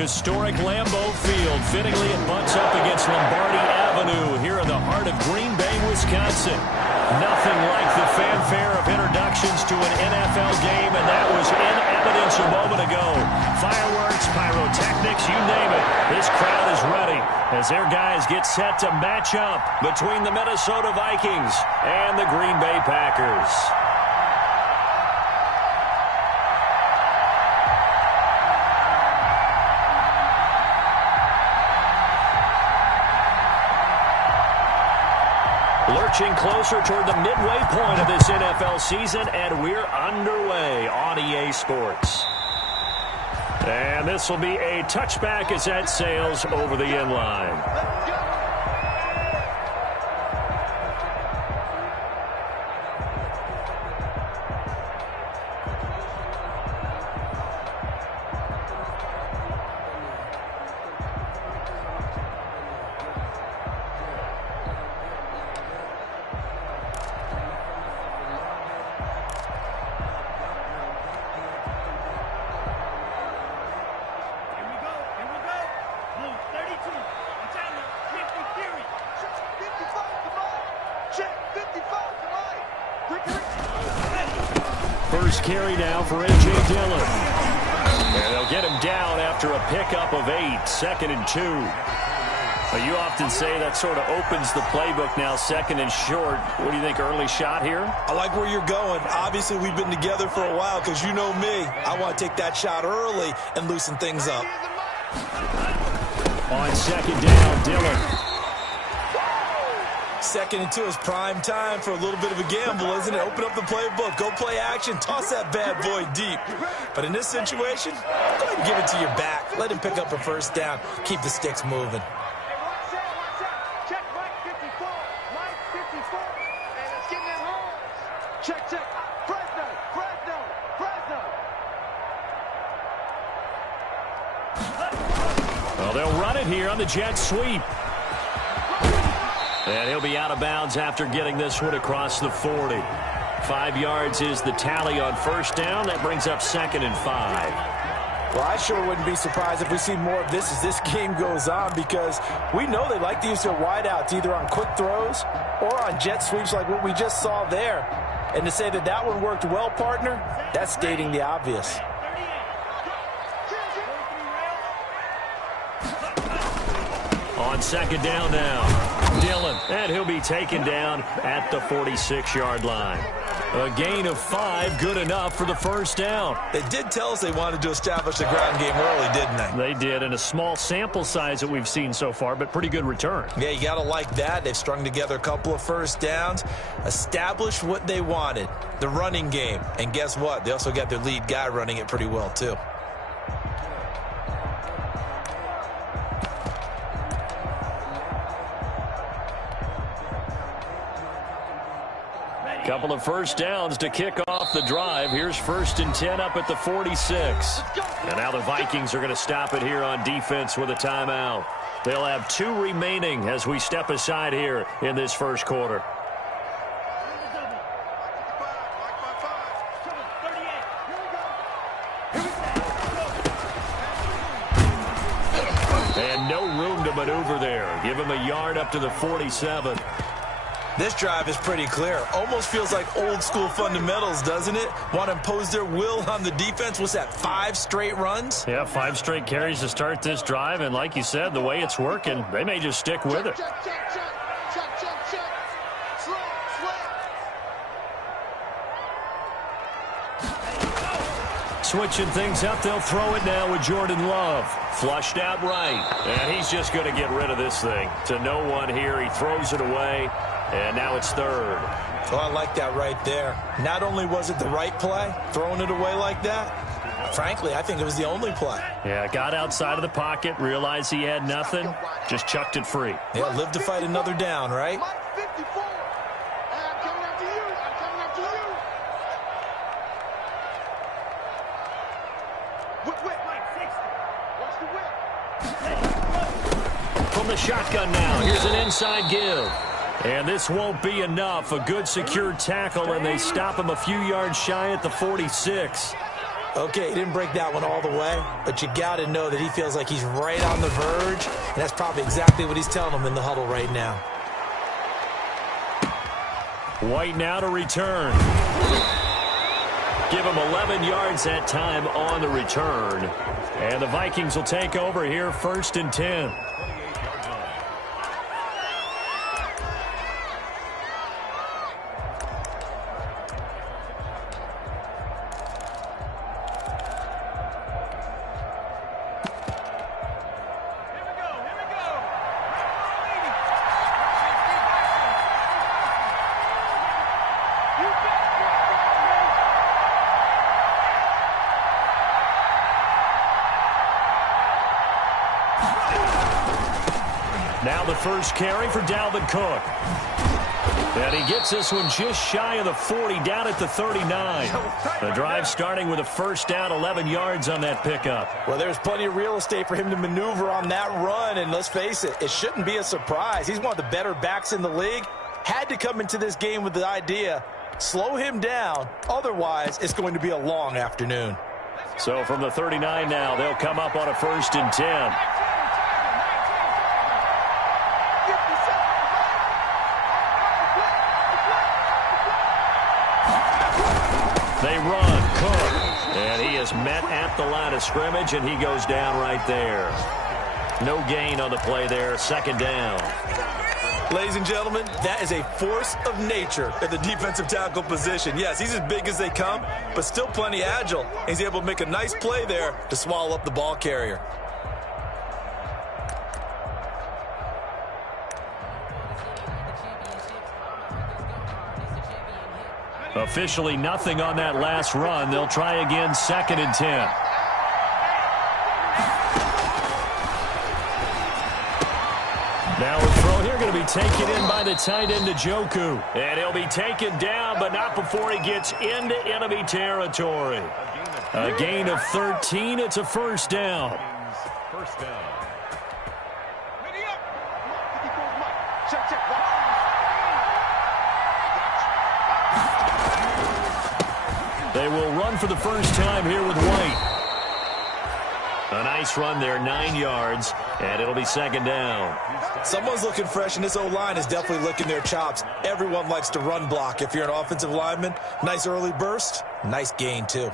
Historic Lambeau Field. Fittingly, it butts up against Lombardi Avenue here in the heart of Green Bay, Wisconsin. Nothing like the fanfare of introductions to an NFL game, and that was in evidence a moment ago. Fireworks, pyrotechnics, you name it. This crowd is ready as their guys get set to match up between the Minnesota Vikings and the Green Bay Packers. Lurching closer toward the midway point of this NFL season, and we're underway on EA Sports. And this will be a touchback as that sails over the end line. First carry now for A.J. Dillon. And they'll get him down after a pickup of 8, 2nd and 2. But you often say that sort of opens the playbook now, 2nd and short. What do you think, early shot here? I like where you're going. Obviously, we've been together for a while because you know me. I want to take that shot early and loosen things up. On 2nd down, Dillon. 2nd and 2 is prime time for a little bit of a gamble, isn't it? Open up the playbook, go play action, toss that bad boy deep. But in this situation, go ahead and give it to your back. Let him pick up a first down. Keep the sticks moving. Check Mike 54. Mike 54. And it's getting in home. Check. Fresno. Well, they'll run it here on the jet sweep. And he'll be out of bounds after getting this one across the 40. 5 yards is the tally on first down. That brings up 2nd and 5. Well, I sure wouldn't be surprised if we see more of this as this game goes on, because we know they like to use their wideouts either on quick throws or on jet sweeps like what we just saw there. And to say that that one worked well, partner, that's stating the obvious. On 2nd down now, Dillon, and he'll be taken down at the 46-yard line. A gain of 5, good enough for the first down. They did tell us they wanted to establish the ground game early, didn't they? They did, in a small sample size that we've seen so far, but pretty good return. Yeah, you got to like that. They've strung together a couple of first downs, established what they wanted, the running game. And guess what? They also got their lead guy running it pretty well, too. Couple of first downs to kick off the drive. Here's 1st and 10 up at the 46. And now the Vikings are going to stop it here on defense with a timeout. They'll have 2 remaining as we step aside here in this first quarter. And no room to maneuver there. Give him a yard up to the 47. This drive is pretty clear. Almost feels like old school fundamentals, doesn't it? Want to impose their will on the defense. What's that, 5 straight runs? Yeah, 5 straight carries to start this drive. And like you said, the way it's working, they may just stick with it. Check. Switching things up, they'll throw it now with Jordan Love. Flushed out right. And he's just going to get rid of this thing. To no one here. He throws it away. And now it's 3rd. Oh, I like that right there. Not only was it the right play, throwing it away like that, frankly, I think it was the only play. Yeah, got outside of the pocket, realized he had nothing, just chucked it free. Yeah, live to fight another down, right? Mike 54. I'm coming after you. Whip. Mike 60. Watch the whip. From the shotgun now, here's an inside give. And this won't be enough. A good secure tackle, and they stop him a few yards shy at the 46. Okay, he didn't break that one all the way, but you got to know that he feels like he's right on the verge, and that's probably exactly what he's telling them in the huddle right now. White now to return. Give him 11 yards that time on the return. And the Vikings will take over here, 1st and 10. Now the first carry for Dalvin Cook. And he gets this one just shy of the 40, down at the 39. The drive starting with a first down, 11 yards on that pickup. Well, there's plenty of real estate for him to maneuver on that run, and let's face it, it shouldn't be a surprise. He's one of the better backs in the league. Had to come into this game with the idea, slow him down, otherwise it's going to be a long afternoon. So from the 39 now, they'll come up on a 1st and 10. They run, Cook, and he is met at the line of scrimmage, and he goes down right there. No gain on the play there, 2nd down. Ladies and gentlemen, that is a force of nature at the defensive tackle position. Yes, he's as big as they come, but still plenty agile. He's able to make a nice play there to swallow up the ball carrier. Officially nothing on that last run. They'll try again, 2nd and 10. Now a throw here going to be taken in by the tight end, Njoku. And he'll be taken down, but not before he gets into enemy territory. A gain of 13. It's a 1st down. First down. They will run for the first time here with White. A nice run there, 9 yards, and it'll be 2nd down. Someone's looking fresh, and this O-line is definitely licking their chops. Everyone likes to run block. If you're an offensive lineman, nice early burst, nice gain too.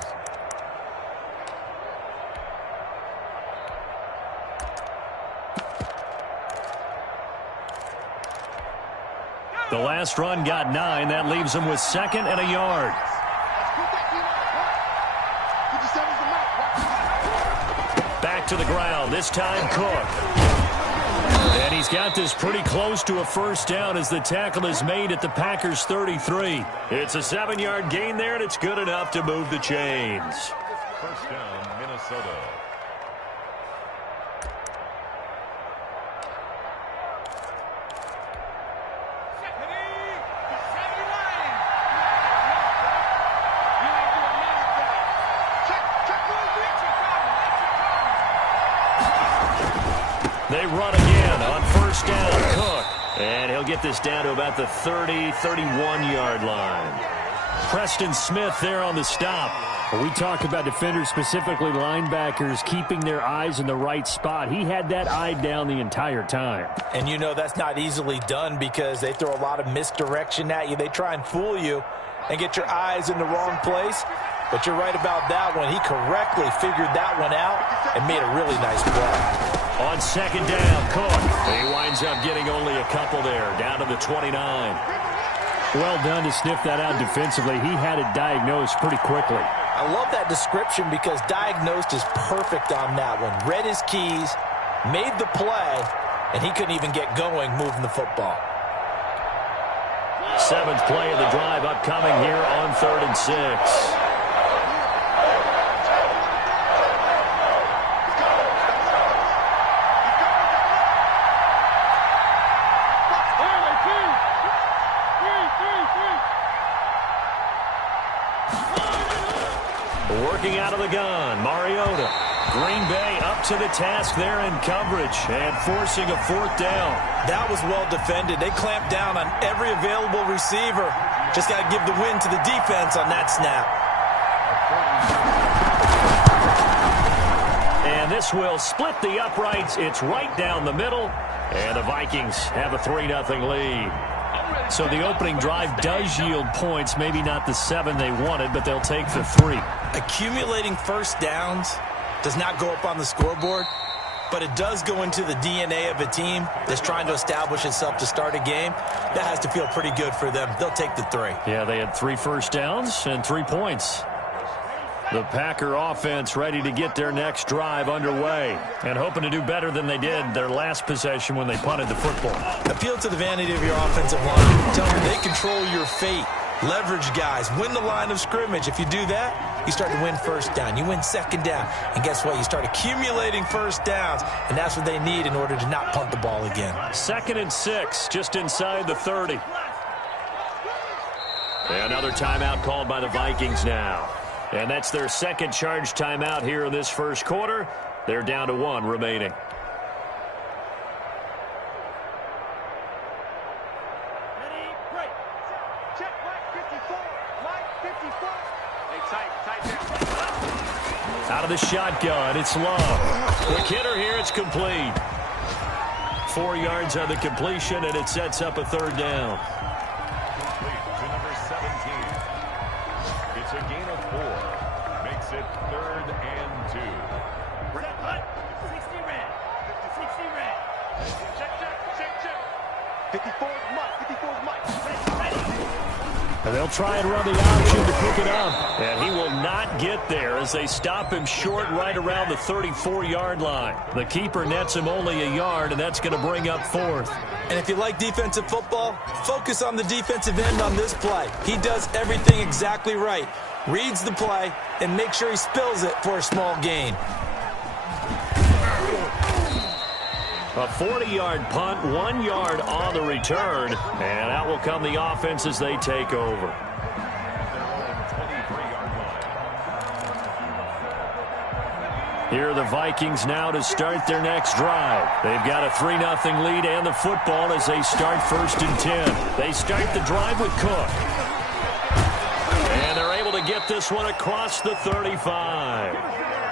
The last run got 9. That leaves him with 2nd and a yard. Back to the ground, this time Cook. And he's got this pretty close to a first down as the tackle is made at the Packers' 33. It's a 7-yard gain there, and it's good enough to move the chains. First down, Minnesota. They run again on first down, Cook. And he'll get this down to about the 30, 31-yard line. Preston Smith there on the stop. We talk about defenders, specifically linebackers, keeping their eyes in the right spot. He had that eye down the entire time. And you know that's not easily done because they throw a lot of misdirection at you. They try and fool you and get your eyes in the wrong place. But you're right about that one. He correctly figured that one out and made a really nice play. On 2nd down, Cook. He winds up getting only a couple there, down to the 29. Well done to sniff that out defensively. He had it diagnosed pretty quickly. I love that description because diagnosed is perfect on that one. Read his keys, made the play, and he couldn't even get going moving the football. 7th play of the drive upcoming here on 3rd and 6. Working out of the gun, Mariota. Green Bay up to the task there in coverage and forcing a 4th down. That was well defended. They clamped down on every available receiver. Just got to give the win to the defense on that snap. this will split the uprights. It's right down the middle, and the Vikings have a 3-0 lead. So the opening drive does yield points, maybe not the 7 they wanted, but they'll take the 3. Accumulating first downs does not go up on the scoreboard, but it does go into the DNA of a team that's trying to establish itself to start a game. That has to feel pretty good for them. They'll take the 3. Yeah, they had 3 first downs and 3 points. The Packer offense ready to get their next drive underway and hoping to do better than they did their last possession when they punted the football. Appeal to the vanity of your offensive line. Tell them they control your fate. Leverage guys. Win the line of scrimmage. If you do that, you start to win first down. You win second down. And guess what? You start accumulating first downs. And that's what they need in order to not punt the ball again. 2nd and 6, just inside the 30. Another timeout called by the Vikings now. And that's their second charge timeout here in this first quarter. They're down to 1 remaining. Ready, break. Check Mike 54. Mike 54. Hey, tight down. Out of the shotgun, it's Love. Quick hitter here, it's complete. 4 yards on the completion, and it sets up a 3rd down. To number 17. It's a gain of 4. Makes it 3rd and 2. 60 red. 60 red. Check. 54 is Mike. 54 is Mike. Ready. And they'll try and run the option to pick it up. And he will not get there as they stop him short right around the 34-yard line. The keeper nets him only a yard, and that's going to bring up 4th. And if you like defensive football, focus on the defensive end on this play. He does everything exactly right. Reads the play and make sure he spills it for a small gain. A 40-yard punt, 1 yard on the return, and out will come the offense as they take over. Here are the Vikings now to start their next drive. They've got a 3-0 lead and the football as they start 1st and 10. They start the drive with Cook. And they're able to get this one across the 35.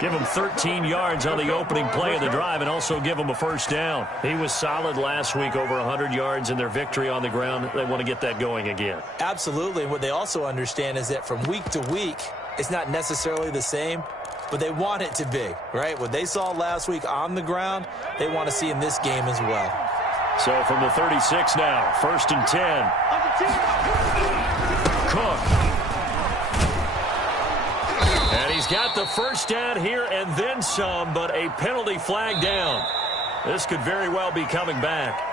Give him 13 yards on the opening play of the drive and also give him a 1st down. He was solid last week, over 100 yards in their victory on the ground. They want to get that going again. Absolutely. And what they also understand is that from week to week, it's not necessarily the same, but they want it to be, right? What they saw last week on the ground, they want to see in this game as well. So from the 36 now, 1st and 10. Cook. And he's got the 1st down here and then some, but a penalty flag down. This could very well be coming back.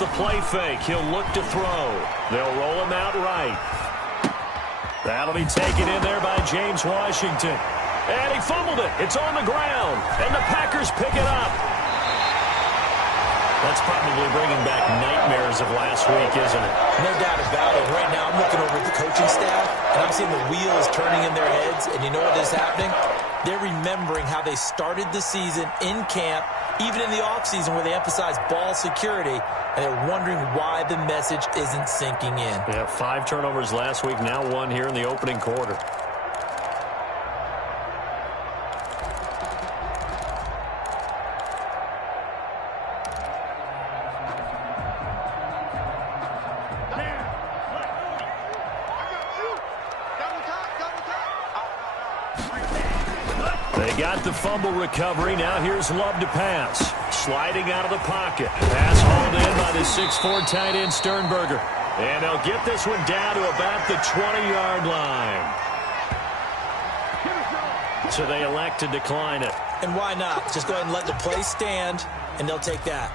The play fake. He'll look to throw. They'll roll him out right. That'll be taken in there by James Washington. And he fumbled it. It's on the ground. And the Packers pick it up. That's probably bringing back nightmares of last week, isn't it? No doubt about it. Right now, I'm looking over at the coaching staff, and I'm seeing the wheels turning in their heads. And you know what is happening? They're remembering how they started the season in camp, even in the offseason where they emphasized ball security, and they're wondering why the message isn't sinking in. Yeah, 5 turnovers last week, now 1 here in the opening quarter. They got the fumble recovery. Now here's Love to pass. Sliding out of the pocket. Pass hauled in by the 6'4" tight end Sternberger. And they'll get this one down to about the 20-yard line. So they elect to decline it. And why not? Just go ahead and let the play stand, and they'll take that.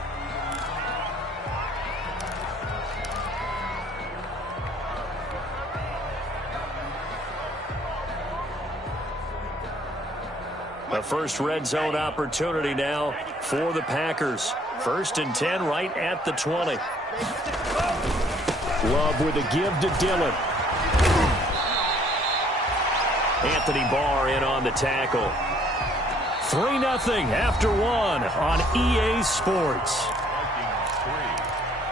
The first red zone opportunity now for the Packers. 1st and 10 right at the 20. Love with a give to Dillon. Anthony Barr in on the tackle. 3-0 after 1 on EA Sports. Vikings 3,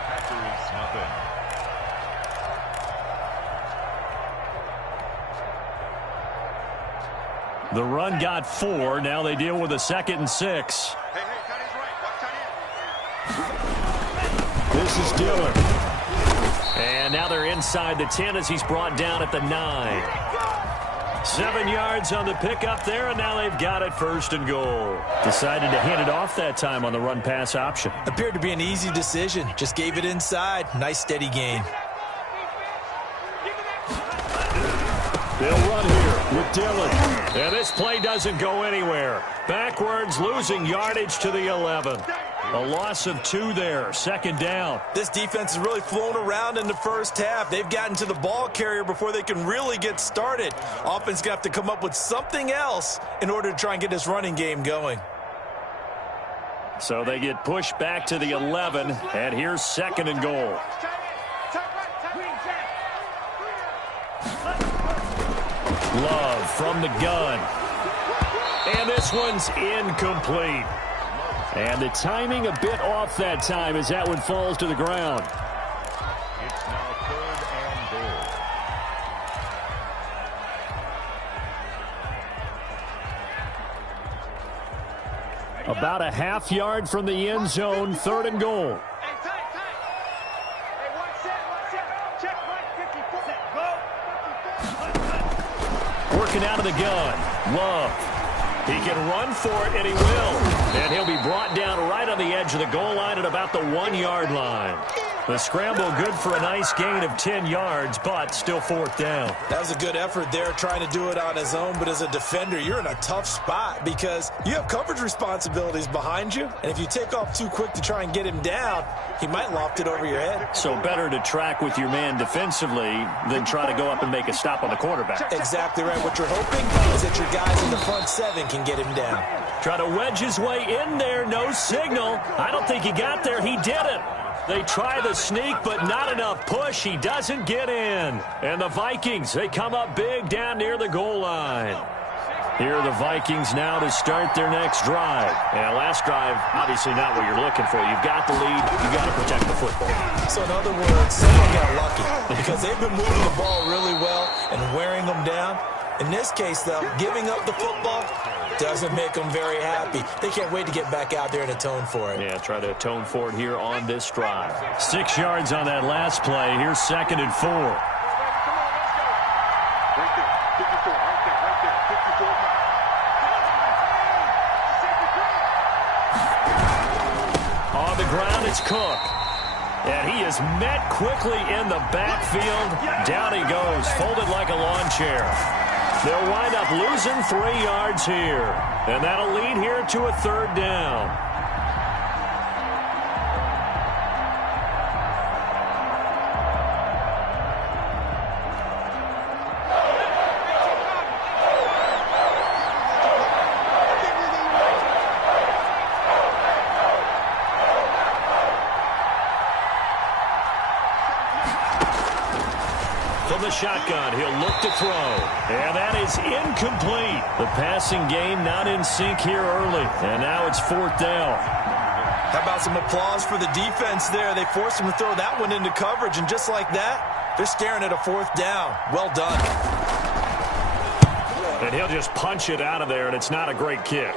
Packers nothing. The run got 4. Now they deal with a 2nd and 6. Hey, tight end's right. Watch tight end. This is Dillon. And now they're inside the 10 as he's brought down at the 9. 7 yards on the pickup there, and now they've got it 1st and goal. Decided to hand it off that time on the run-pass option. Appeared to be an easy decision. Just gave it inside. Nice steady gain. They'll run here with Dillon. And this play doesn't go anywhere. Backwards, losing yardage to the 11. A loss of 2 there. 2nd down. This defense has really flown around in the first half. They've gotten to the ball carrier before they can really get started. Offense going to have to come up with something else in order to try and get this running game going. So they get pushed back to the 11, and here's 2nd and goal. Love from the gun. And this one's incomplete. And the timing a bit off that time as that one falls to the ground. It's now 3rd and goal. About a half yard from the end zone, 3rd and goal. Hey, tight. Hey, watch that. Check right, 54. Working out of the gun. Love. He can run for it, and he will. And he'll be brought down right on the edge of the goal line at about the 1-yard line. The scramble good for a nice gain of 10 yards, but still 4th down. That was a good effort there, trying to do it on his own. But as a defender, you're in a tough spot because you have coverage responsibilities behind you. And if you take off too quick to try and get him down, he might loft it over your head. So better to track with your man defensively than try to go up and make a stop on the quarterback. Exactly right. What you're hoping is that your guys in the front 7 can get him down. Try to wedge his way in there. No signal. I don't think he got there. He didn't. They try the sneak, but not enough push. He doesn't get in. And the Vikings, they come up big down near the goal line. Here are the Vikings now to start their next drive. And last drive, obviously not what you're looking for. You've got the lead. You've got to protect the football. So in other words, someone got lucky because they've been moving the ball really well and wearing them down. In this case, though, giving up the football doesn't make them very happy. They can't wait to get back out there and atone for it. Yeah, try to atone for it here on this drive. 6 yards on that last play. Here's 2nd and 4. Right there, 54. Right there, 54. On the ground, it's Cook. And he is met quickly in the backfield. Down he goes, folded like a lawn chair. They'll wind up losing 3 yards here. And that'll lead here to a 3rd down. The shotgun, he'll look to throw, and that is incomplete. The passing game not in sync here early, and now it's 4th down. How about some applause for the defense there? They forced him to throw that one into coverage, and just like that, they're staring at a 4th down. Well done. And he'll just punch it out of there, and it's not a great kick.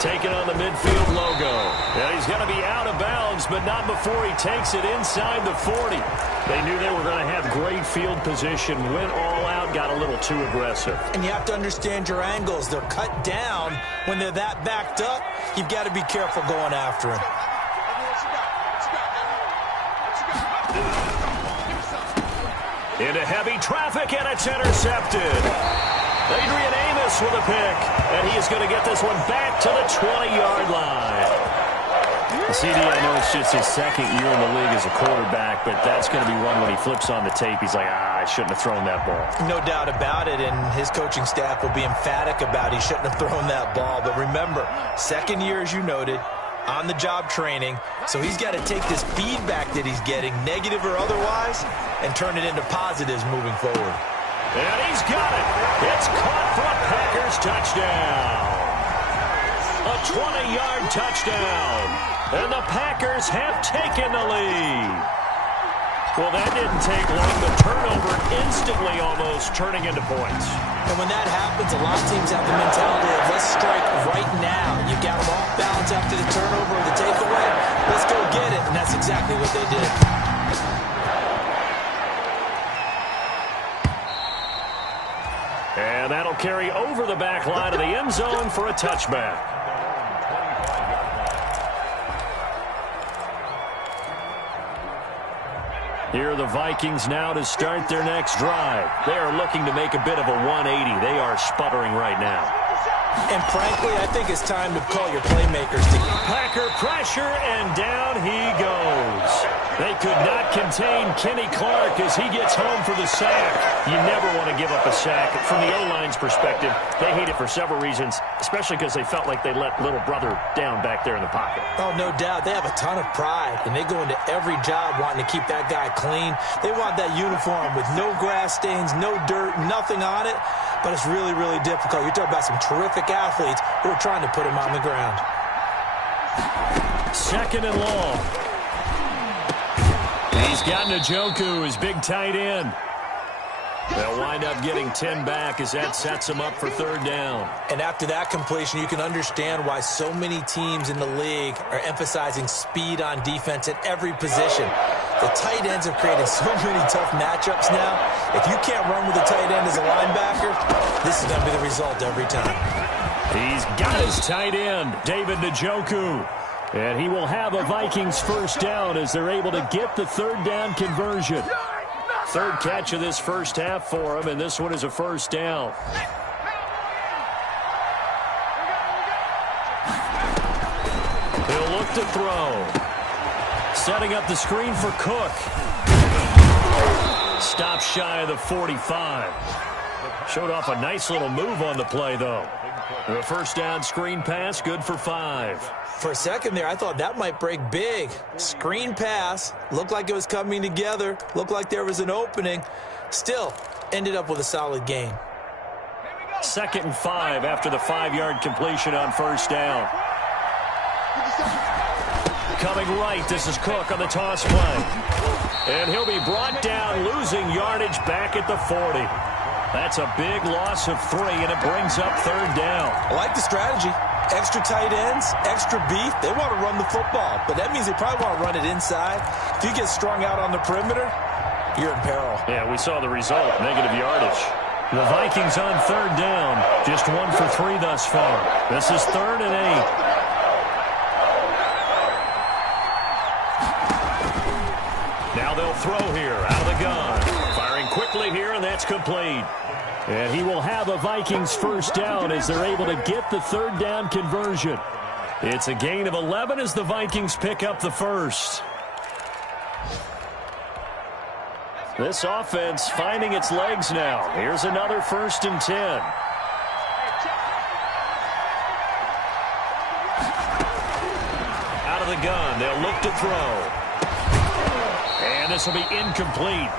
Taking on the midfield logo. And he's going to be out of bounds, but not before he takes it inside the 40. They knew they were going to have great field position, went all out, got a little too aggressive. And you have to understand your angles. They're cut down. When they're that backed up, you've got to be careful going after him. Into heavy traffic, and it's intercepted. Adrian Amos with a pick, and he is going to get this one back to the 20-yard line. CD, I know it's just his second year in the league as a quarterback, but that's going to be one when he flips on the tape. He's like, I shouldn't have thrown that ball. No doubt about it, and his coaching staff will be emphatic about he shouldn't have thrown that ball. But remember, second year, as you noted, on-the-job training, so he's got to take this feedback that he's getting, negative or otherwise, and turn it into positives moving forward. And he's got it. It's caught for a Packers touchdown. A 20-yard touchdown. And the Packers have taken the lead. Well, that didn't take long. The turnover instantly almost turning into points. And when that happens, a lot of teams have the mentality of let's strike right now. You've got them off balance after the turnover or the takeaway. Let's go get it. And that's exactly what they did. And that'll carry over the back line of the end zone for a touchback. Here are the Vikings now to start their next drive. They are looking to make a bit of a 180. They are sputtering right now. And frankly, I think it's time to call your playmakers. Packer pressure, and down he goes. They could not contain Kenny Clark as he gets home for the sack. You never want to give up a sack. From the O-line's perspective, they hate it for several reasons, especially because they felt like they let little brother down back there in the pocket. Oh, no doubt. They have a ton of pride, and they go into every job wanting to keep that guy clean. They want that uniform with no grass stains, no dirt, nothing on it. But it's really, really difficult. You're talking about some terrific athletes who are trying to put him on the ground. Second and long. He's got Njoku, his big tight end. They'll wind up getting 10 back as that sets him up for third down. And after that completion, you can understand why so many teams in the league are emphasizing speed on defense at every position. The tight ends have created so many tough matchups now. If you can't run with a tight end as a linebacker, this is going to be the result every time. He's got his tight end, David Njoku. And he will have a Vikings first down as they're able to get the third down conversion. Third catch of this first half for him, and this one is a first down. He'll look to throw. Setting up the screen for Cook. Stop shy of the 45. Showed off a nice little move on the play, though. The first down screen pass, good for 5. For a second there, I thought that might break big. Screen pass, looked like it was coming together, looked like there was an opening. Still, ended up with a solid gain. Second and 5 after the 5-yard completion on first down. Coming right, this is Cook on the toss play. And he'll be brought down, losing yardage back at the 40. That's a big loss of 3, and it brings up third down. I like the strategy. Extra tight ends, extra beef. They want to run the football, but that means they probably want to run it inside. If you get strung out on the perimeter, you're in peril. Yeah, we saw the result, negative yardage. The Vikings on third down, just 1 for 3 thus far. This is 3rd and 8. Now they'll throw here, out of the gun. Firing quickly here, and that's complete. And he will have a Vikings first down as they're able to get the third down conversion. It's a gain of 11 as the Vikings pick up the first. This offense finding its legs now. Here's another 1st and 10. Out of the gun, they'll look to throw. And this will be incomplete.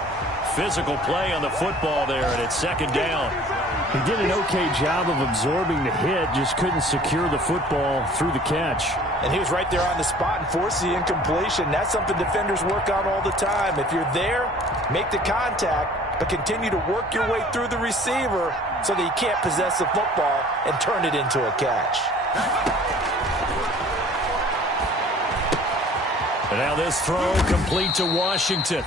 Physical play on the football there, and it's 2nd down. He did an okay job of absorbing the hit, just couldn't secure the football through the catch. And he was right there on the spot and forced the incompletion. That's something defenders work on all the time. If you're there, make the contact, but continue to work your way through the receiver so that he can't possess the football and turn it into a catch. And now this throw complete to Washington.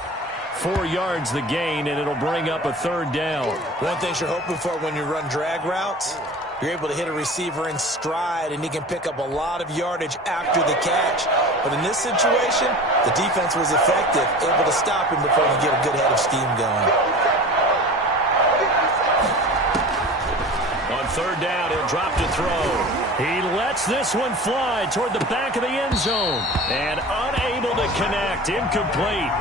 4 yards the gain, and it'll bring up a third down. One thing you're hoping for when you run drag routes, you're able to hit a receiver in stride, and he can pick up a lot of yardage after the catch. But in this situation, the defense was effective, able to stop him before he get a good head of steam going. On third down, he'll drop to throw. He lets this one fly toward the back of the end zone. And unable to connect. Incomplete.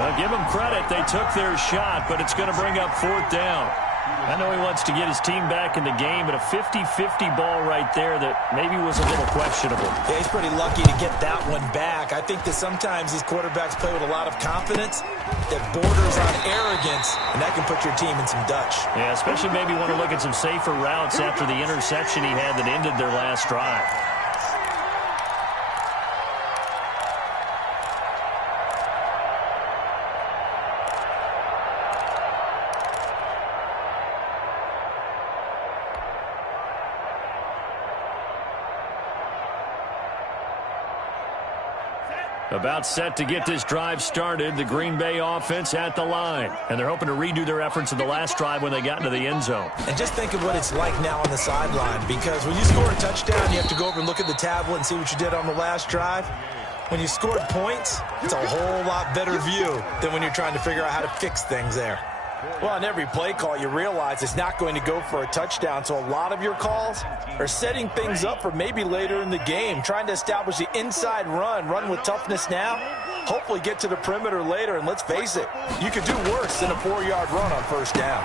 Well, give them credit. They took their shot, but it's going to bring up 4th down. I know he wants to get his team back in the game, but a 50-50 ball right there that maybe was a little questionable. Yeah, he's pretty lucky to get that one back. I think that sometimes these quarterbacks play with a lot of confidence that borders on arrogance, and that can put your team in some Dutch. Yeah, especially maybe want to look at some safer routes after the interception he had that ended their last drive. About set to get this drive started, the Green Bay offense at the line. And they're hoping to redo their efforts in the last drive when they got into the end zone. And just think of what it's like now on the sideline, because when you score a touchdown, you have to go over and look at the tablet and see what you did on the last drive. When you scored points, it's a whole lot better view than when you're trying to figure out how to fix things there. Well, on every play call, you realize it's not going to go for a touchdown, so a lot of your calls are setting things up for maybe later in the game, trying to establish the inside run with toughness now, hopefully get to the perimeter later, and let's face it, you could do worse than a 4-yard run on 1st down.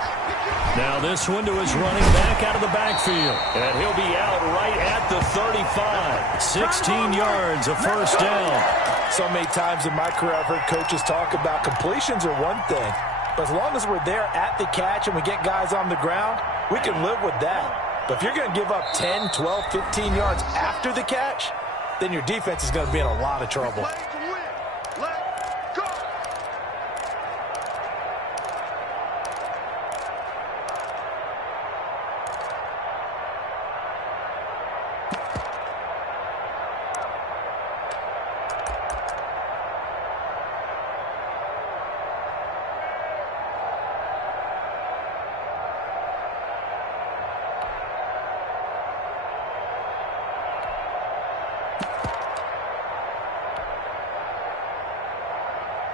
Now this one to his running back out of the backfield, and he'll be out right at the 35. 16 yards, a 1st down. So many times in my career, I've heard coaches talk about completions are one thing, but as long as we're there at the catch and we get guys on the ground, we can live with that. But if you're going to give up 10, 12, 15 yards after the catch, then your defense is going to be in a lot of trouble.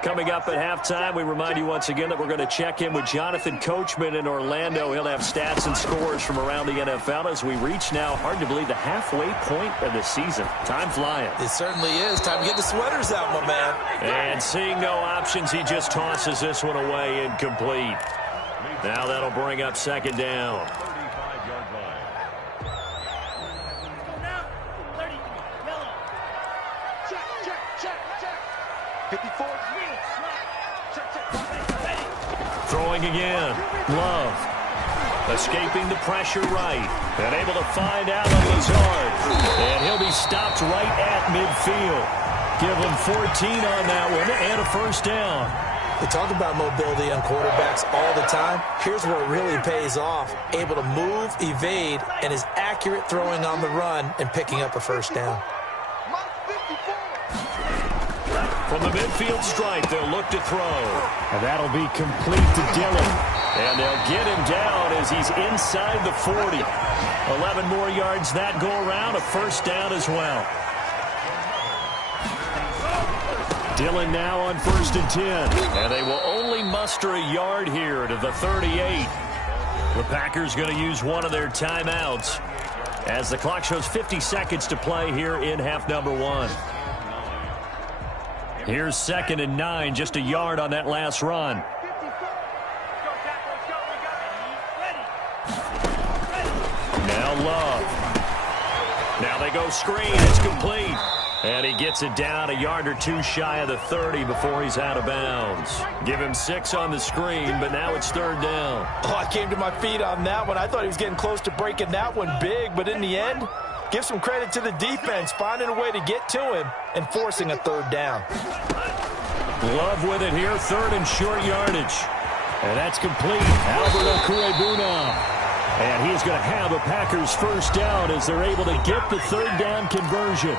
Coming up at halftime, we remind you once again that we're going to check in with Jonathan Coachman in Orlando. He'll have stats and scores from around the NFL as we reach now, hard to believe, the halfway point of the season. Time flying. It certainly is. Time to get the sweaters out, my man. And seeing no options, he just tosses this one away incomplete. Now that'll bring up 2nd down. 35-yard line. 54. Throwing again. Love. Escaping the pressure right. And able to find out on Lazard. And he'll be stopped right at midfield. Give him 14 on that one and a 1st down. We talk about mobility on quarterbacks all the time. Here's where it really pays off. Able to move, evade, and is accurate throwing on the run and picking up a 1st down. From the midfield stripe, they'll look to throw. And that'll be complete to Dillon. And they'll get him down as he's inside the 40. 11 more yards that go around, a 1st down as well. Dillon now on 1st and 10. And they will only muster a yard here to the 38. The Packers going to use one of their timeouts as the clock shows 50 seconds to play here in half number 1. Here's 2nd and 9, just a yard on that last run. Now Love. Now they go screen. It's complete. And he gets it down a yard or two shy of the 30 before he's out of bounds. Give him 6 on the screen, but now it's 3rd down. Oh, I came to my feet on that one. I thought he was getting close to breaking that one big, but in the end, give some credit to the defense, finding a way to get to him and forcing a 3rd down. Love with it here, 3rd and short yardage. And that's complete. Albert BCUYBMANE. And he's going to have a Packers 1st down as they're able to get the 3rd down conversion.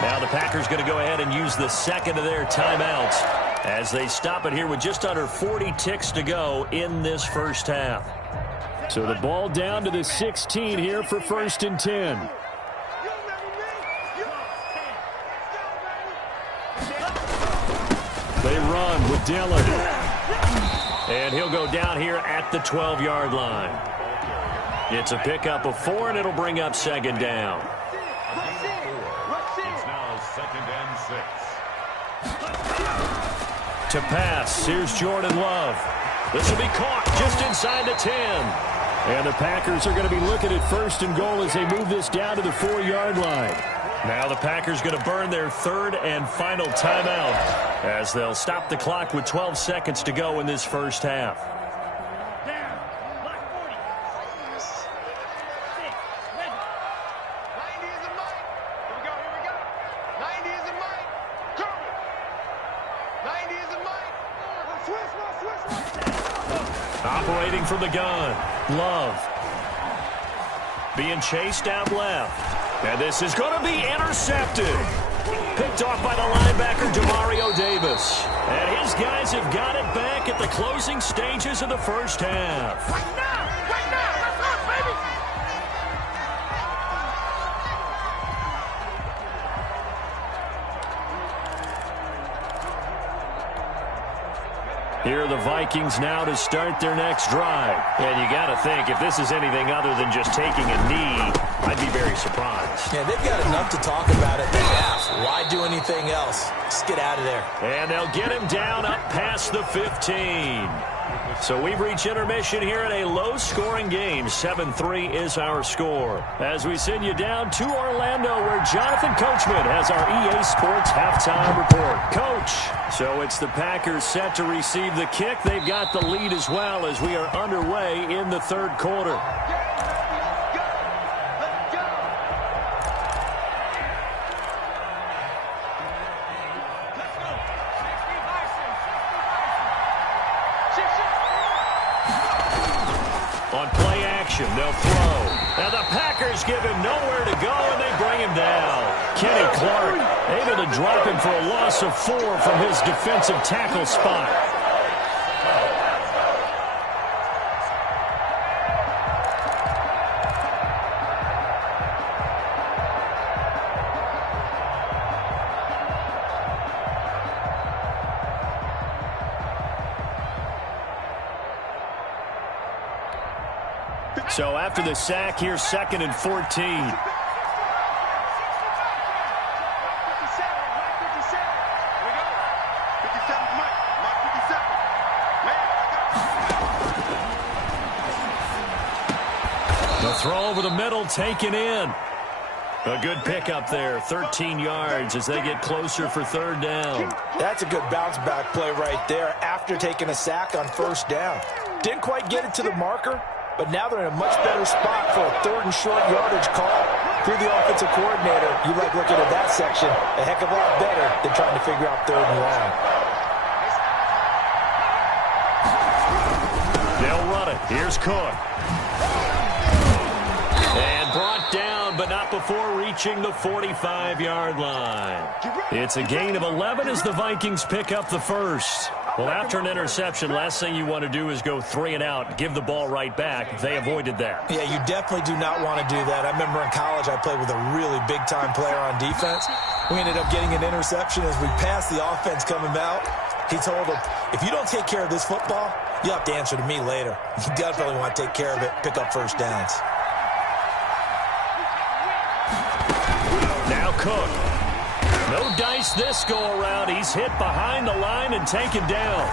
Now the Packers going to go ahead and use the 2nd of their timeouts as they stop it here with just under 40 ticks to go in this 1st half. So the ball down to the 16 here for 1st and 10. They run with Dillon. And he'll go down here at the 12-yard line. It's a pickup of 4, and it'll bring up second down. It's now 2nd and 6. To pass, here's Jordan Love. This will be caught just inside the 10. And the Packers are going to be looking at 1st and goal as they move this down to the 4-yard line. Now the Packers going to burn their 3rd and final timeout as they'll stop the clock with 12 seconds to go in this first half. Operating from the gun, Love. Being chased out left. And this is going to be intercepted. Picked off by the linebacker, Demario Davis. And his guys have got it back at the closing stages of the first half. Right now, let's go, baby. Here are the Vikings now to start their next drive. And you got to think, if this is anything other than just taking a knee, I'd be very surprised. Yeah, they've got enough to talk about at the half. Why do anything else? Just get out of there. And they'll get him down up past the 15. So we've reached intermission here in a low-scoring game. 7-3 is our score. As we send you down to Orlando, where Jonathan Coachman has our EA Sports halftime report. Coach, so it's the Packers set to receive the kick. They've got the lead as well as we are underway in the 3rd quarter. On play action, they'll throw. Now the Packers give him nowhere to go, and they bring him down. Kenny Clark able to drop him for a loss of 4 from his defensive tackle spot. So after the sack, here's 2nd and 14. The throw over the middle, taken in. A good pickup there, 13 yards as they get closer for 3rd down. That's a good bounce-back play right there after taking a sack on 1st down. Didn't quite get it to the marker, but now they're in a much better spot for a 3rd and short yardage call. Through the offensive coordinator, you like looking at that section a heck of a lot better than trying to figure out 3rd and long. They'll run it. Here's Cook. And brought down, but not before reaching the 45-yard line. It's a gain of 11 as the Vikings pick up the 1st. Well, after an interception, last thing you want to do is go 3 and out, give the ball right back. They avoided that. Yeah, you definitely do not want to do that. I remember in college I played with a really big-time player on defense. We ended up getting an interception as we passed the offense coming out. He told him, if you don't take care of this football, you'll have to answer to me later. You definitely want to take care of it, pick up 1st downs. Now Cook. No dice this go-around. He's hit behind the line and taken down.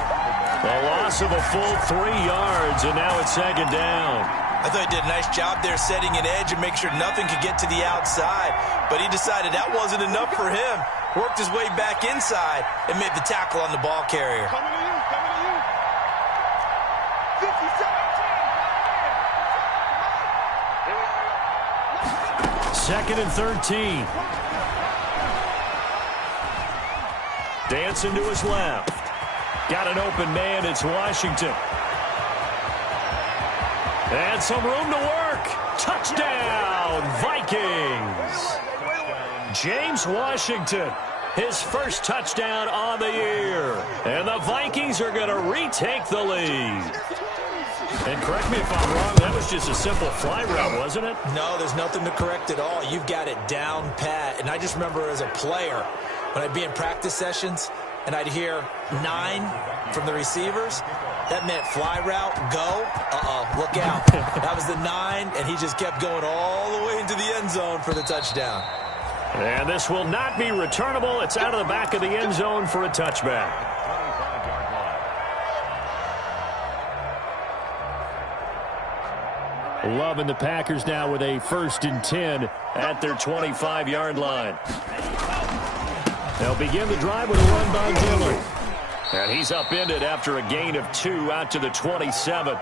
A loss of a full 3 yards, and now it's 2nd down. I thought he did a nice job there setting an edge and make sure nothing could get to the outside. But he decided that wasn't enough for him. Worked his way back inside and made the tackle on the ball carrier. Coming to you, coming to you. 2nd and 13. Dancing to his left. Got an open man. It's Washington. And some room to work. Touchdown, Vikings. James Washington, his first touchdown on the year. And the Vikings are going to retake the lead. And correct me if I'm wrong, that was just a simple fly route, wasn't it? No, there's nothing to correct at all. You've got it down pat. And I just remember as a player, when I'd be in practice sessions and I'd hear 9 from the receivers, That meant fly route, go. Look out. That was the 9, and he just kept going all the way into the end zone for the touchdown. And this will not be returnable. It's out of the back of the end zone for a touchback. Loving the Packers now with a 1st and 10 at their 25-yard line. They'll begin the drive with a run by Dillon. And he's upended after a gain of 2 out to the 27.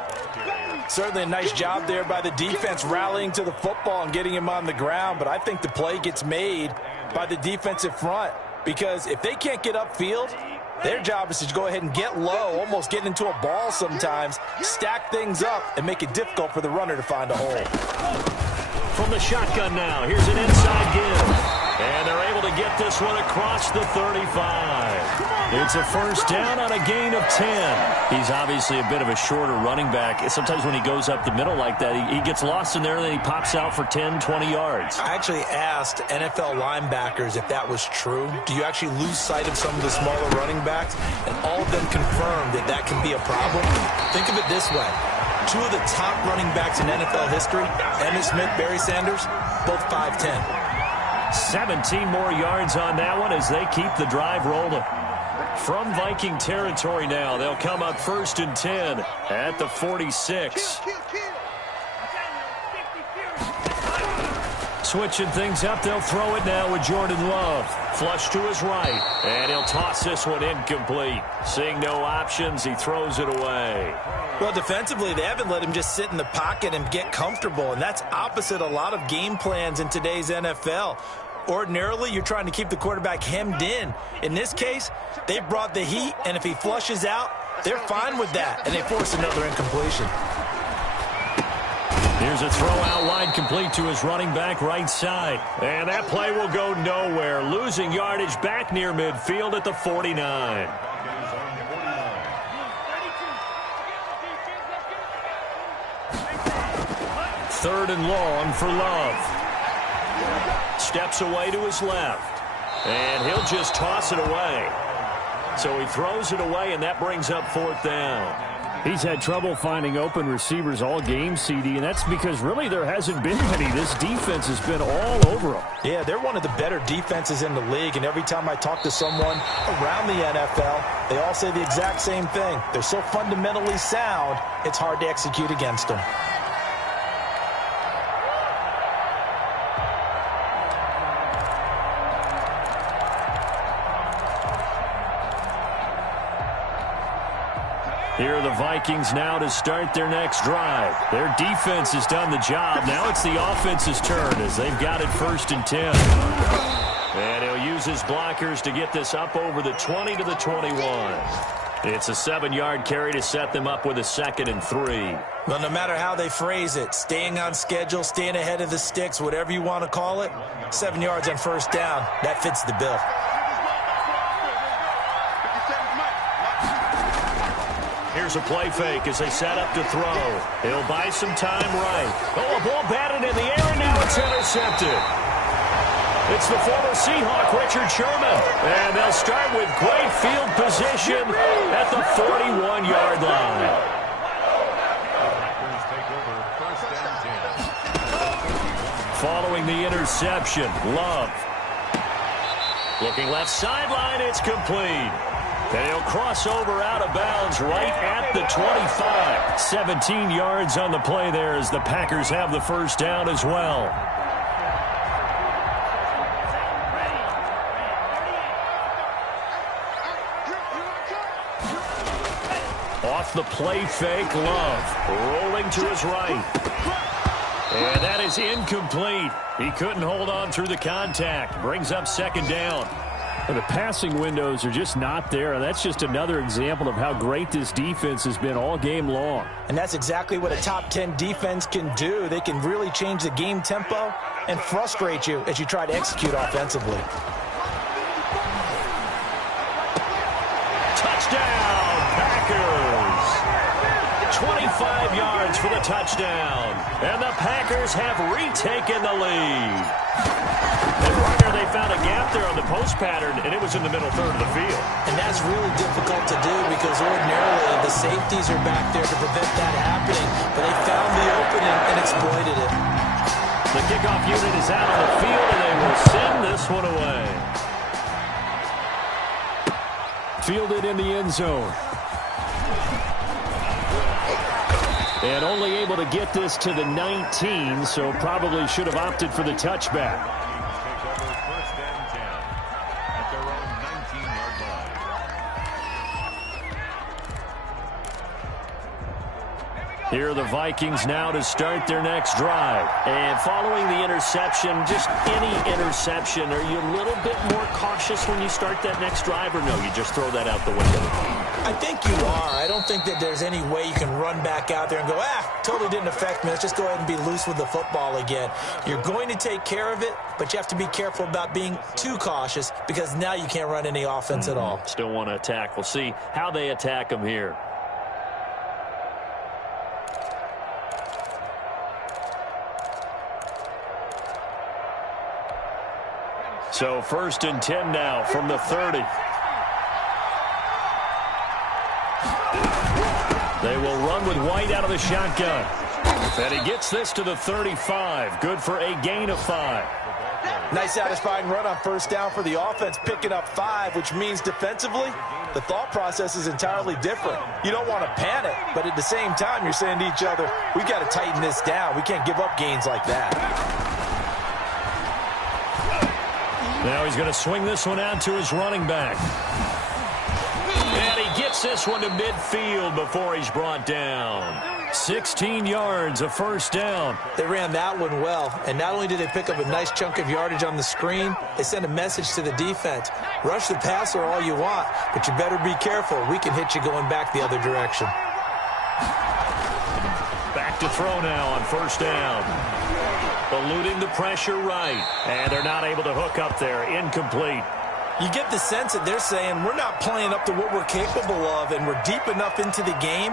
Certainly a nice job there by the defense rallying to the football and getting him on the ground. But I think the play gets made by the defensive front, because if they can't get upfield, their job is to go ahead and get low, almost get into a ball sometimes, stack things up, and make it difficult for the runner to find a hole. From the shotgun now, here's an inside give. And they're able to get this one across the 35. It's a 1st down on a gain of 10. He's obviously a bit of a shorter running back. Sometimes when he goes up the middle like that, he gets lost in there, and then he pops out for 10, 20 yards. I actually asked NFL linebackers if that was true. Do you actually lose sight of some of the smaller running backs? And all of them confirmed that that can be a problem. Think of it this way. 2 of the top running backs in NFL history, Emmitt Smith, Barry Sanders, both 5'10". 17 more yards on that one as they keep the drive rolling. From Viking territory now, they'll come up 1st and 10 at the 46. Switching things up, they'll throw it now with Jordan Love. Flush to his right, and he'll toss this one incomplete. Seeing no options, he throws it away. Well, defensively, they haven't let him just sit in the pocket and get comfortable, and that's opposite a lot of game plans in today's NFL. Ordinarily, you're trying to keep the quarterback hemmed in. In this case, they brought the heat, and if he flushes out, they're fine with that, and they force another incompletion. Here's a throw out wide, complete to his running back right side. And that play will go nowhere. Losing yardage back near midfield at the 49. Third and long for Love. Steps away to his left. And he'll just toss it away. So he throws it away, and that brings up 4th down. He's had trouble finding open receivers all game, CD, and that's because really there hasn't been many. This defense has been all over them. Yeah, they're one of the better defenses in the league, and every time I talk to someone around the NFL, they all say the exact same thing. They're so fundamentally sound, it's hard to execute against them. Here are the Vikings now to start their next drive. Their defense has done the job. Now it's the offense's turn as they've got it 1st and 10. And he'll use his blockers to get this up over the 20 to the 21. It's a 7-yard carry to set them up with a 2nd and 3. Well, no matter how they phrase it, staying on schedule, staying ahead of the sticks, whatever you want to call it, 7 yards on 1st down, that fits the bill. Here's a play fake as they set up to throw. He'll buy some time right. Oh, a ball batted in the air, and now it's intercepted. It's the former Seahawk, Richard Sherman. And they'll start with great field position at the 41-yard line. Following the interception, Love. Looking left sideline, it's complete. And he'll cross over out of bounds right at the 25. 17 yards on the play there as the Packers have the 1st down as well. Off the play fake, Love rolling to his right. And that is incomplete. He couldn't hold on through the contact. Brings up 2nd down. The passing windows are just not there, and that's just another example of how great this defense has been all game long. And that's exactly what a top 10 defense can do. They can really change the game tempo and frustrate you as you try to execute offensively. Touchdown, Packers! 5 yards for the touchdown. And the Packers have retaken the lead. And partner, they found a gap there on the post pattern, and it was in the middle third of the field. And that's really difficult to do because ordinarily the safeties are back there to prevent that happening. But they found the opening and exploited it. The kickoff unit is out on the field, and they will send this one away. Fielded in the end zone. And only able to get this to the 19, so probably should have opted for the touchback. Here are the Vikings now to start their next drive. And following the interception, just any interception, are you a little bit more cautious when you start that next drive, or no, you just throw that out the window? I think you are. I don't think that there's any way you can run back out there and go, totally didn't affect me. Let's just go ahead and be loose with the football again. You're going to take care of it, but you have to be careful about being too cautious because now you can't run any offense at all. Still want to attack. We'll see how they attack them here. So 1st and 10 now from the 30. They will run with White out of the shotgun. And he gets this to the 35. Good for a gain of 5. Nice satisfying run on 1st down for the offense, picking up 5, which means defensively, the thought process is entirely different. You don't want to panic, but at the same time, you're saying to each other, we got to tighten this down. We can't give up gains like that. Now he's going to swing this one out to his running back. And he gets this one to midfield before he's brought down. 16 yards, a 1st down. They ran that one well, and not only did they pick up a nice chunk of yardage on the screen, they sent a message to the defense. Rush the passer all you want, but you better be careful. We can hit you going back the other direction. Back to throw now on 1st down. Eluding the pressure right. And they're not able to hook up there. Incomplete. You get the sense that they're saying we're not playing up to what we're capable of, and we're deep enough into the game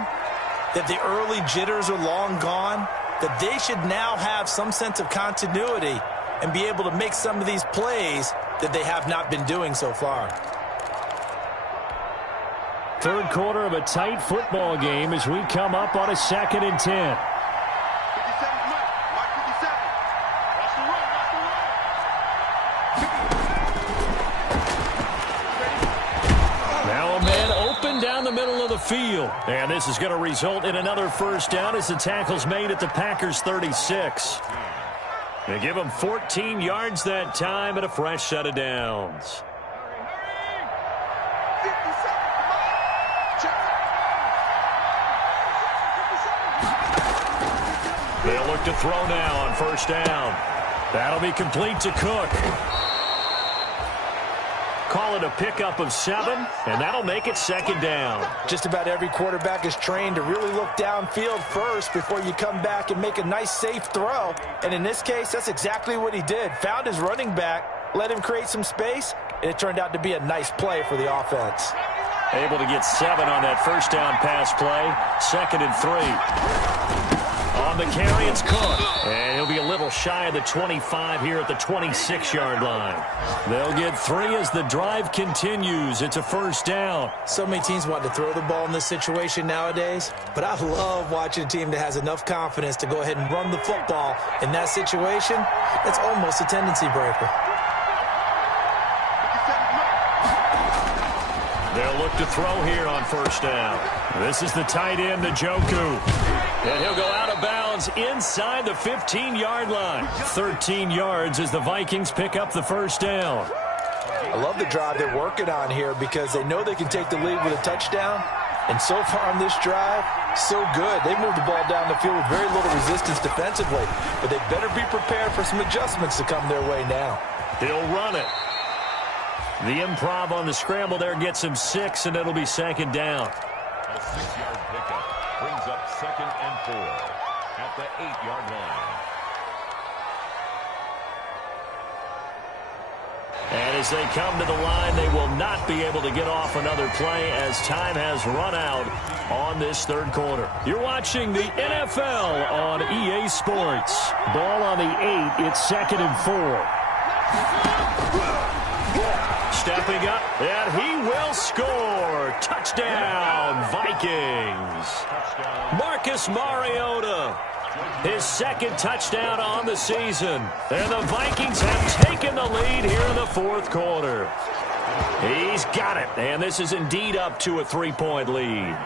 that the early jitters are long gone, that they should now have some sense of continuity and be able to make some of these plays that they have not been doing so far. 3rd quarter of a tight football game as we come up on a 2nd and 10. Down the middle of the field. And this is going to result in another 1st down as the tackle's made at the Packers' 36. They give them 14 yards that time and a fresh set of downs. They'll look to throw now on 1st down. That'll be complete to Cook. Call it a pickup of 7, and that'll make it 2nd down. Just about every quarterback is trained to really look downfield first before you come back and make a nice, safe throw. And in this case, that's exactly what he did. Found his running back, let him create some space, and it turned out to be a nice play for the offense. Able to get 7 on that 1st down pass play. 2nd and 3. On the carry, it's Cook. And he'll be a little shy of the 25 here at the 26-yard line. They'll get 3 as the drive continues. It's a 1st down. So many teams want to throw the ball in this situation nowadays, but I love watching a team that has enough confidence to go ahead and run the football. In that situation, that's almost a tendency breaker. They'll look to throw here on 1st down. This is the tight end, Njoku. And he'll go out of bounds inside the 15-yard line. 13 yards as the Vikings pick up the 1st down. I love the drive they're working on here because they know they can take the lead with a touchdown. And so far on this drive, so good. They moved the ball down the field with very little resistance defensively. But they better be prepared for some adjustments to come their way now. He'll run it. The improv on the scramble there gets him 6, and it'll be 2nd down. A 6-yard pickup brings up 2nd and 4 at the 8-yard line. And as they come to the line, they will not be able to get off another play as time has run out on this 3rd quarter. You're watching the NFL on EA Sports. Ball on the 8. It's 2nd and 4. Stepping up, and he will score. Touchdown, Vikings. Marcus Mariota, his 2nd touchdown on the season. And the Vikings have taken the lead here in the 4th quarter. He's got it, and this is indeed up to a 3-point lead.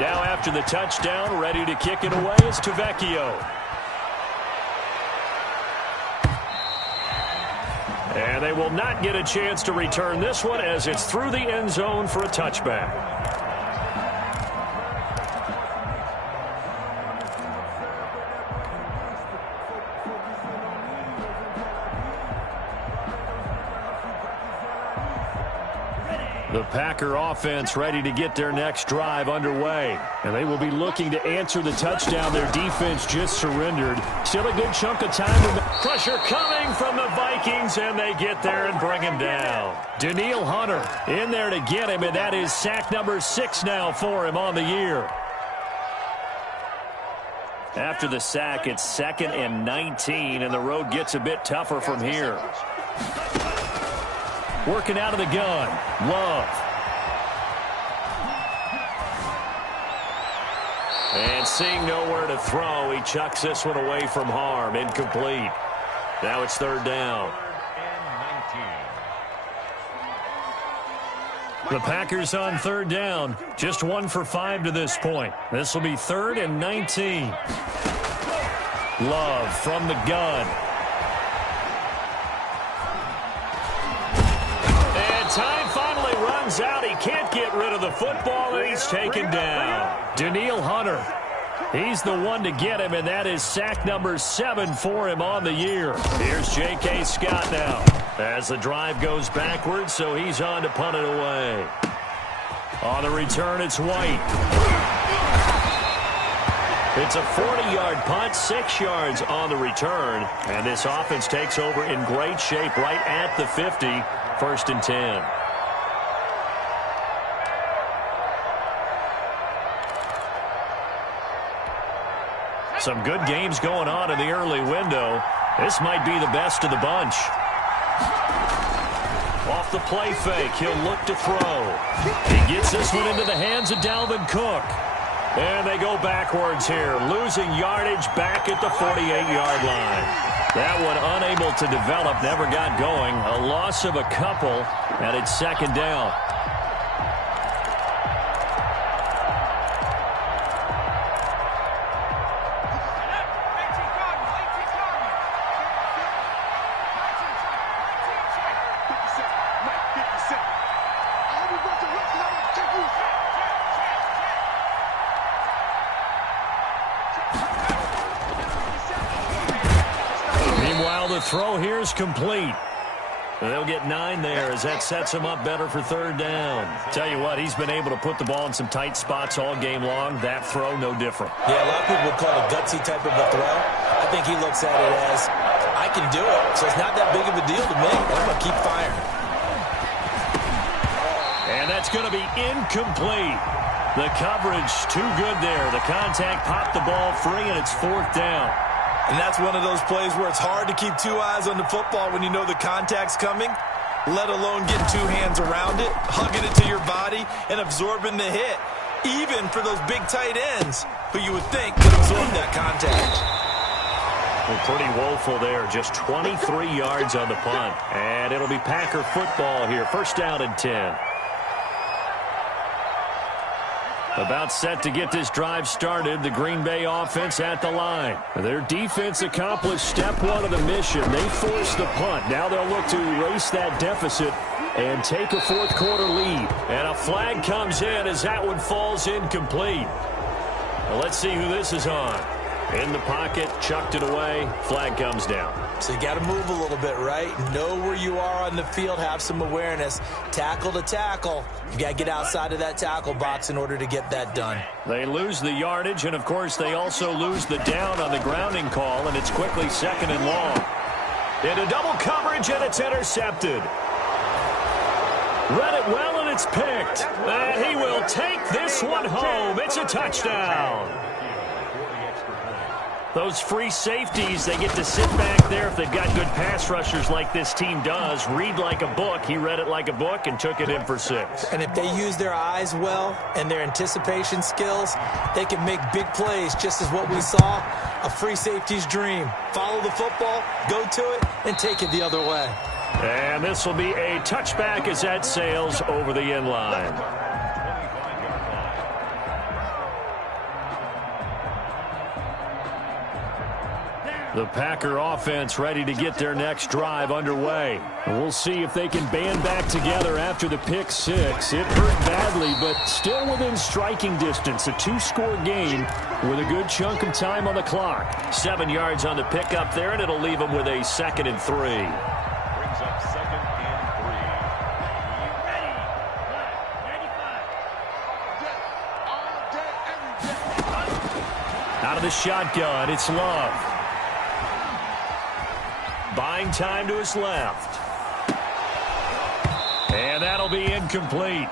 Now after the touchdown, ready to kick it away is Tavecchio. And they will not get a chance to return this one as it's through the end zone for a touchback. The Packer offense ready to get their next drive underway. And they will be looking to answer the touchdown their defense just surrendered. Still a good chunk of time. Pressure coming from the Vikings, and they get there and bring him down. Danielle Hunter in there to get him, and that is sack number 6 now for him on the year. After the sack, it's 2nd and 19, and the road gets a bit tougher from here. Working out of the gun, Love. And seeing nowhere to throw, he chucks this one away from harm. Incomplete. Now it's 3rd down. The Packers on 3rd down. Just 1 for 5 to this point. This will be 3rd and 19. Love from the gun. Time finally runs out. He can't get rid of the football, and he's taken down. Danielle Hunter, he's the one to get him, and that is sack number 7 for him on the year. Here's J.K. Scott now as the drive goes backwards, so he's on to punt it away. On the return, it's White. It's a 40-yard punt, 6 yards on the return, and this offense takes over in great shape right at the 50. 1st and 10. Some good games going on in the early window. This might be the best of the bunch. Off the play fake, he'll look to throw. He gets this one into the hands of Dalvin Cook. And they go backwards here, losing yardage back at the 48-yard line. That one unable to develop, never got going. A loss of a couple, and it's 2nd down. Throw here is complete. They'll get 9 there as that sets him up better for 3rd down. Tell you what, he's been able to put the ball in some tight spots all game long. That throw, no different. Yeah, a lot of people would call it a gutsy type of a throw. I think he looks at it as, I can do it, so it's not that big of a deal to me. I'm going to keep firing. And that's going to be incomplete. The coverage too good there. The contact popped the ball free, and it's 4th down. And that's one of those plays where it's hard to keep 2 eyes on the football when you know the contact's coming, let alone getting 2 hands around it, hugging it to your body, and absorbing the hit, even for those big tight ends who you would think could absorb that contact. Well, pretty woeful there. Just 23 yards on the punt. And it'll be Packer football here. 1st down and 10. About set to get this drive started, the Green Bay offense at the line. Their defense accomplished step 1 of the mission. They forced the punt. Now they'll look to erase that deficit and take a 4th quarter lead. And a flag comes in as that one falls incomplete. Well, let's see who this is on. In the pocket, chucked it away, flag comes down. So you got to move a little bit, right? Know where you are on the field, have some awareness. Tackle to tackle. You got to get outside of that tackle box in order to get that done. They lose the yardage, and of course they also lose the down on the grounding call, and it's quickly 2nd and long. Into double coverage, and it's intercepted. Read it well, and it's It's picked. And he will take this one home. It's a touchdown. Those free safeties, they get to sit back there if they've got good pass rushers like this team does. Read like a book. He read it like a book and took it in for 6. And if they use their eyes well and their anticipation skills, they can make big plays, just as what we saw, a free safety's dream. Follow the football, go to it, and take it the other way. And this will be a touchback as that sails over the end line. The Packer offense ready to get their next drive underway. And we'll see if they can band back together after the pick 6. It hurt badly, but still within striking distance. A 2-score game with a good chunk of time on the clock. 7 yards on the pickup there, and it'll leave them with a 2nd and 3. Brings up 2nd and 3. Out of the shotgun, it's Love. Buying time to his left. And that'll be incomplete.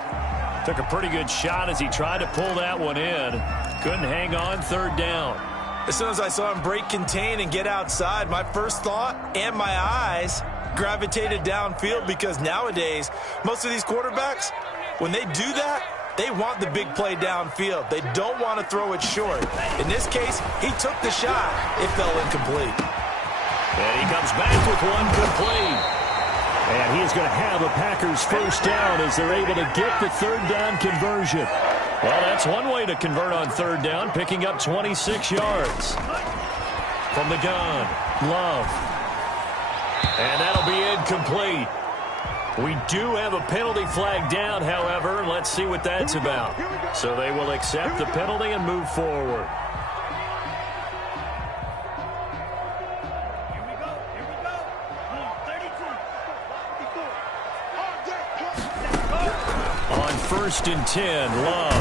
Took a pretty good shot as he tried to pull that one in. Couldn't hang on, 3rd down. As soon as I saw him break contain and get outside, my first thought and my eyes gravitated downfield, because nowadays, most of these quarterbacks, when they do that, they want the big play downfield. They don't want to throw it short. In this case, he took the shot. It fell incomplete. And he comes back with one complete. And he is going to have a Packers first down as they're able to get the 3rd down conversion. Well, that's one way to convert on 3rd down, picking up 26 yards. From the gun, Love. And that'll be incomplete. We do have a penalty flag down, however. Let's see what that's about. So they will accept the penalty and move forward. On 1st and 10, Love.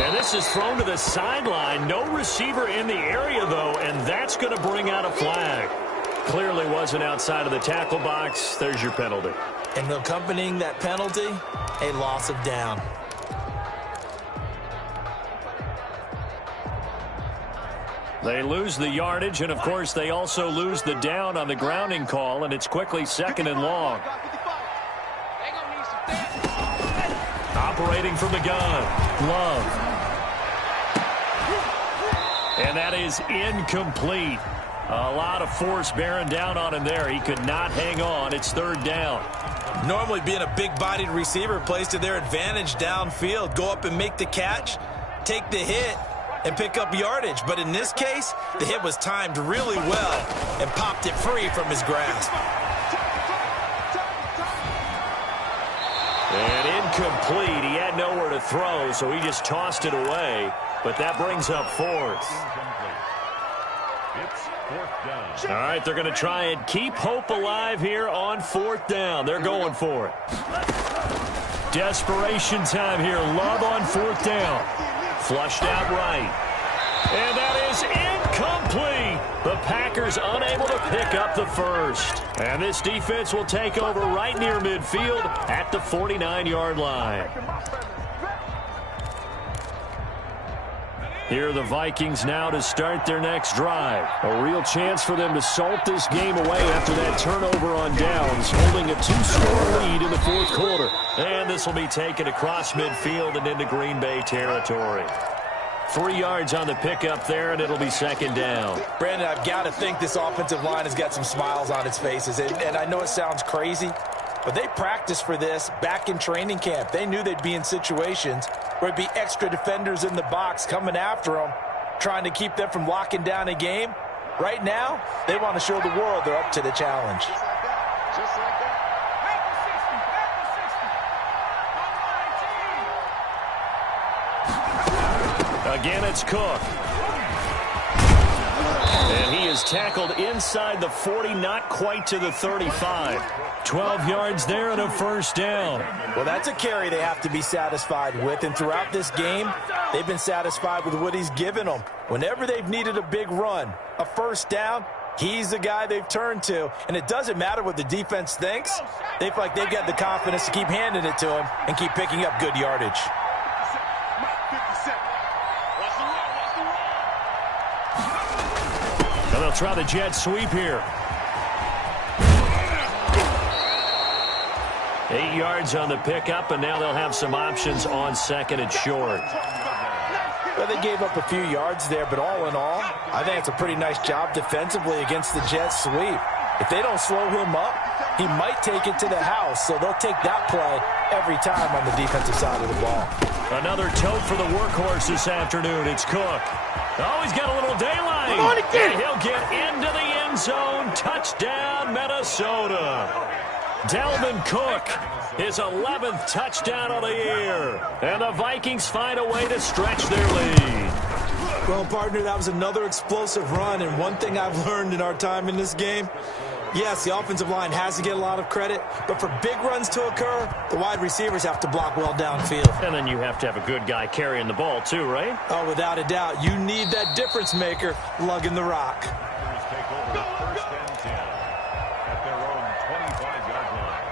And this is thrown to the sideline. No receiver in the area, though, and that's going to bring out a flag. Clearly wasn't outside of the tackle box. There's your penalty. And accompanying that penalty, a loss of down. They lose the yardage, and, of course, they also lose the down on the grounding call, and it's quickly 2nd and long. Operating from the gun, Love. And that is incomplete. A lot of force bearing down on him there. He could not hang on. It's 3rd down. Normally, being a big-bodied receiver plays to their advantage downfield. Go up and make the catch, take the hit, and pick up yardage. But in this case, the hit was timed really well and popped it free from his grasp. And incomplete. He had nowhere to throw, so he just tossed it away. But that brings up 4th. It's 4th down. All right, they're going to try and keep hope alive here on 4th down. They're going for it. Desperation time here. Love on 4th down. Flushed out right. And that is incomplete. The Packers unable to pick up the first. And this defense will take over right near midfield at the 49-yard line. Here are the Vikings now to start their next drive. A real chance for them to salt this game away after that turnover on downs, holding a 2-score lead in the 4th quarter. And this will be taken across midfield and into Green Bay territory. 3 yards on the pickup there, and it'll be 2nd down. Brandon, I've got to think this offensive line has got some smiles on its faces. And I know it sounds crazy, but they practiced for this back in training camp. They knew they'd be in situations where it'd be extra defenders in the box coming after them, trying to keep them from locking down a game. Right now, they want to show the world they're up to the challenge. Just like that. Again, it's Cook. And he is tackled inside the 40, not quite to the 35. 12 yards there and a 1st down. Well, that's a carry they have to be satisfied with, and throughout this game, they've been satisfied with what he's given them. Whenever they've needed a big run, a 1st down, He's the guy they've turned to, and it doesn't matter what the defense thinks. They feel like they've got the confidence to keep handing it to him and keep picking up good yardage. And they'll try the jet sweep here. 8 yards on the pickup, and now they'll have some options on second and short. Well, they gave up a few yards there, but all in all, I think it's a pretty nice job defensively against the jet sweep. If they don't slow him up, he might take it to the house, so they'll take that play every time on the defensive side of the ball. Another tote for the workhorse this afternoon. It's Cook. Oh, he's got a little daylight. Come on again. And he'll get into the end zone. Touchdown, Minnesota. Dalvin Cook, his 11th touchdown of the year. And the Vikings find a way to stretch their lead. Well, partner, that was another explosive run, and one thing I've learned in our time in this game, yes, the offensive line has to get a lot of credit, but for big runs to occur, the wide receivers have to block well downfield. And then you have to have a good guy carrying the ball too, right? Oh, without a doubt. You need that difference maker lugging the rock. Take over first and 10 at their own 25-yard line.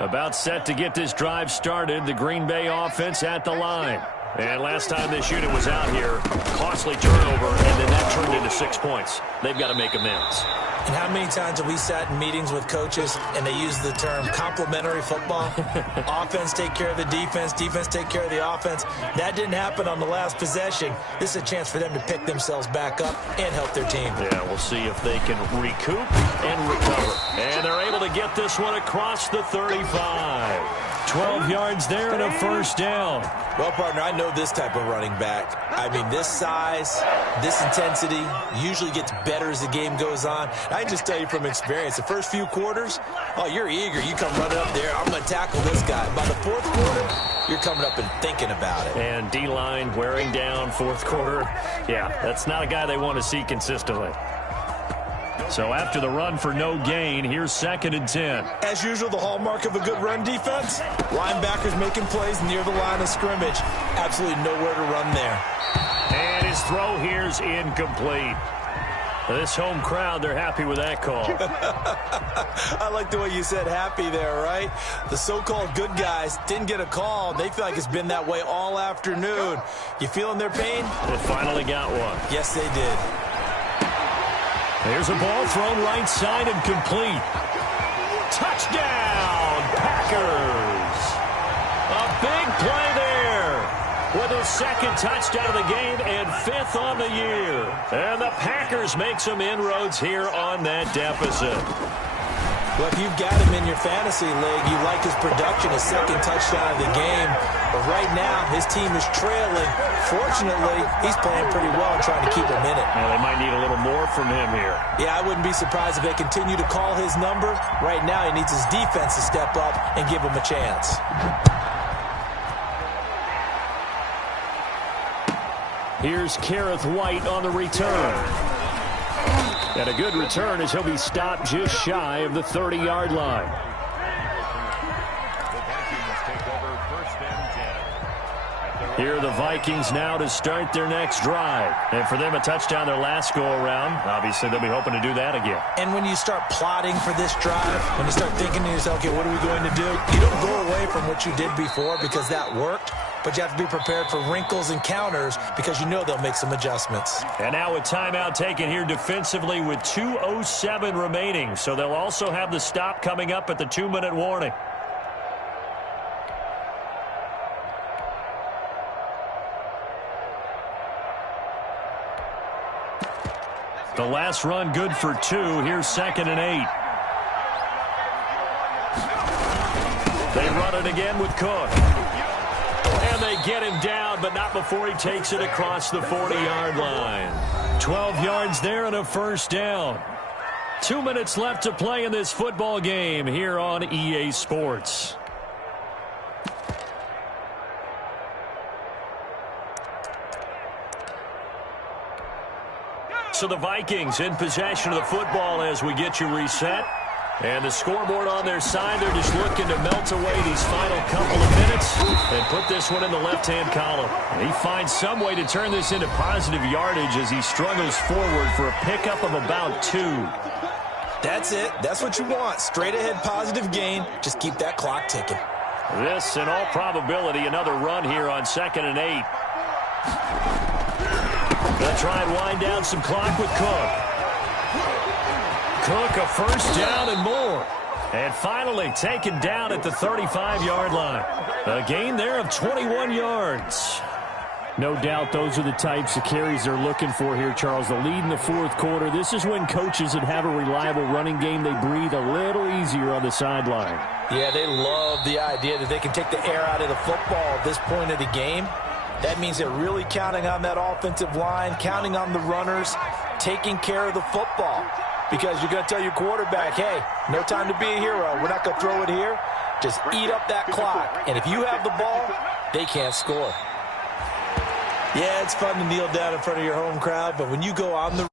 About set to get this drive started. The Green Bay offense at the line. And last time this unit was out here, costly turnover, and then that turned into 6 points. They've got to make amends. And how many times have we sat in meetings with coaches and they use the term complementary football? Offense take care of the defense, defense take care of the offense. That didn't happen on the last possession. This is a chance for them to pick themselves back up and help their team. Yeah, we'll see if they can recoup and recover. And they're able to get this one across the 35. 12 yards there and a first down. Well, partner, I know this type of running back. I mean, this size, this intensity usually gets better as the game goes on. I can just tell you from experience, the first few quarters, oh, you're eager. You come running up there, I'm going to tackle this guy. By the fourth quarter, you're coming up and thinking about it. And D-line wearing down fourth quarter. Yeah, that's not a guy they want to see consistently. So after the run for no gain, here's second and 10. As usual, the hallmark of a good run defense, linebackers making plays near the line of scrimmage. Absolutely nowhere to run there. And his throw here's incomplete. This home crowd, they're happy with that call. I like the way you said happy there, right? The so-called good guys didn't get a call. They feel like it's been that way all afternoon. You feeling their pain? They finally got one. Yes, they did. There's a ball thrown right side and complete. Touchdown, Packers. A big play there with his second touchdown of the game and 5th on the year. And the Packers make some inroads here on that deficit. Well, if you've got him in your fantasy league, you like his production, his second touchdown of the game. But right now, his team is trailing. Fortunately, he's playing pretty well and trying to keep him in it. Now, they might need a little more from him here. Yeah, I wouldn't be surprised if they continue to call his number. Right now, he needs his defense to step up and give him a chance. Here's Kareth White on the return. And a good return as he'll be stopped just shy of the 30-yard line. The Vikings take over first and 10. Here are the Vikings now to start their next drive. And for them, a touchdown their last go-around. Obviously, they'll be hoping to do that again. And when you start plotting for this drive, when you start thinking to yourself, okay, what are we going to do? You don't go away from what you did before because that worked. But you have to be prepared for wrinkles and counters because you know they'll make some adjustments. And now a timeout taken here defensively with 2:07 remaining. So they'll also have the stop coming up at the 2-minute warning. The last run good for 2. Here's 2nd and 8. They run it again with Cook. And they get him down, but not before he takes it across the 40-yard line. 12 yards there and a first down. 2 minutes left to play in this football game here on EA Sports. So the Vikings in possession of the football as we get you reset. And the scoreboard on their side, they're just looking to melt away these final couple of minutes and And put this one in the left-hand column. And he finds some way to turn this into positive yardage as he struggles forward for a pickup of about 2. That's it. That's what you want. Straight ahead positive gain. Just keep that clock ticking. This, in all probability, another run here on 2nd and 8. They'll try and wind down some clock with Cook. Cook, a first down and more. And finally taken down at the 35-yard line. A gain there of 21 yards. No doubt those are the types of carries they're looking for here, Charles. The lead in the fourth quarter. This is when coaches that have a reliable running game, they breathe a little easier on the sideline. Yeah, they love the idea that they can take the air out of the football at this point of the game. That means they're really counting on that offensive line, counting on the runners, taking care of the football. Because you're going to tell your quarterback, hey, no time to be a hero. We're not going to throw it here. Just eat up that clock. And if you have the ball, they can't score. Yeah, it's fun to kneel down in front of your home crowd, but when you go on the